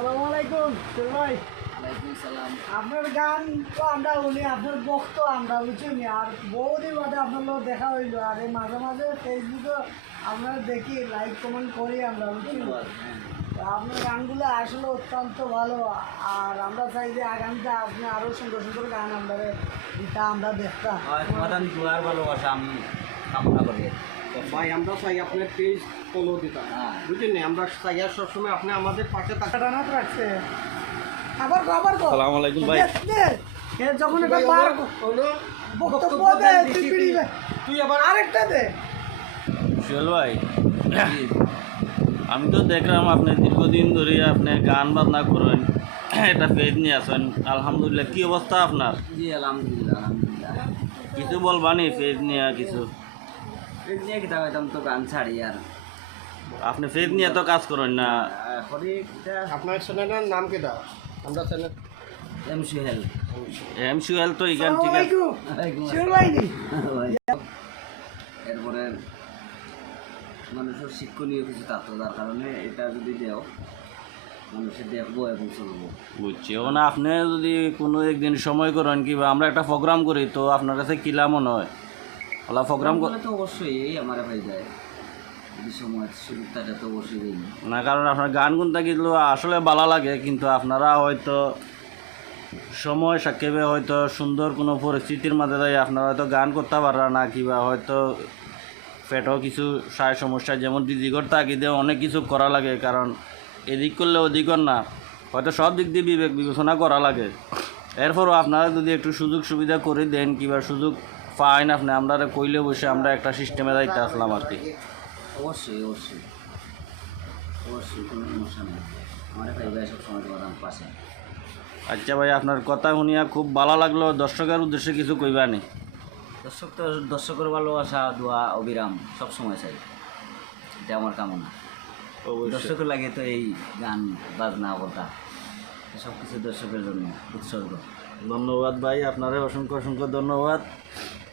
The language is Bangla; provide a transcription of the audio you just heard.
আসসালামু আলাইকুম ভাই। ওয়ালাইকুম সালাম। আপনার গান তো আমরা শুনি, আপনার বক্ত আমরা বুঝছি, আর বহুদিন বাদে আপনার লোক দেখা হইলো। আর এই মাঝে মাঝে ফেসবুকে আপনার দেখি, লাইক কমেন্ট করি আমরা বুঝছি। আপনার গানগুলো আসলে অত্যন্ত ভালো, আর আমরা চাই যে আগামীতে আপনি আরও সুন্দর সুন্দর গান আমরা দেখতাম। সমাধান দুয়ার ভালোবাসা আমি কামনা করি। ভাই আমরা চাই আপনার পেজ ফলো দিতাম, বুঝলেন? আমরা চাই আর সবসময় আপনি আমাদের পাশে থাকেন। রাখছে আবার আবার আসসালামু আলাইকুম ভাই। যখন এটা বক্তব্য দে তুই আবার আরেকটা দে। সোহেল ভাই, আমি তো দেখলাম আপনি দীর্ঘদিন ধরে আপনি গান বাজনা করেন, এটা পেজ নিয়ে আসেন, আলহামদুলিল্লাহ। কি অবস্থা আপনার? জি আলহামদুলিল্লাহ আলহামদুলিল্লাহ। কিছু বলবানি পেজ নিয়ে কিছু? পেজ নিয়ে কিতা হইতাম তো গান ছাড়ি আর আপনি পেজ নিয়ে তো কাজ করেন না। আপনার চ্যানেলের নাম কেটা? আমরা channel M Suhel. M Suhel তো এখান ঠিক আছে। এরপরে মানুষের শিক্ষণীয় কিছু থাকতো, যার কারণে এটা যদি দেও মানুষের দেখবো এবং চলবো। বুঝছি। ওখানে আপনি যদি কোনো একদিন সময় করেন কিংবা আমরা একটা প্রোগ্রাম করি, তো আপনার কাছে কিলা মনে হয়? ওলা প্রোগ্রাম করলে তো অবশ্যই আমার হয়ে যায়, যদি সময় সুযোগ থাকে তো অবশ্যই দিই না, কারণ আপনার গান গুনতে কিন্তু আসলে ভালো লাগে, কিন্তু আপনারা হয়তো সময় সাক্ষেপে হয়তো সুন্দর কোনো পরিস্থিতির মাঝে দাঁড়িয়ে আপনারা হয়তো গান করতে পারবেন না, কিংবা হয়তো পেটও কিছু সায় সমস্যা, যেমন দিদিগর তাগিদে অনেক কিছু করা লাগে, কারণ এদিক করলে ওদিকর না, হয়তো সব দিক দিয়ে বিবেক বিবেচনা করা লাগে। এরপরও আপনারা যদি একটু সুযোগ সুবিধা করে দেন কিংবা সুযোগ পাইন, আপনি আমরা কইলে বসে আমরা একটা সিস্টেমে দায়িত্ব আসলাম আর কি। অবশ্যই অবশ্যই অবশ্যই, কোনো সমস্যা নেই। আমার একটা ভাই সবসময় তোমার পাশে। আচ্ছা ভাই, আপনার কথা শুনিয়া খুব ভালো লাগলো। দর্শকের উদ্দেশ্যে কিছু কইবা নি? দর্শকের ভালোবাসা দোয়া অবিরাম সবসময় চাই, এটা আমার কামনা। দর্শকের লাগে তো এই গান বাজনা কথা, সব কিছু দর্শকের জন্য উৎসর্গ। ধন্যবাদ ভাই, আপনারে অসংখ্য অসংখ্য ধন্যবাদ।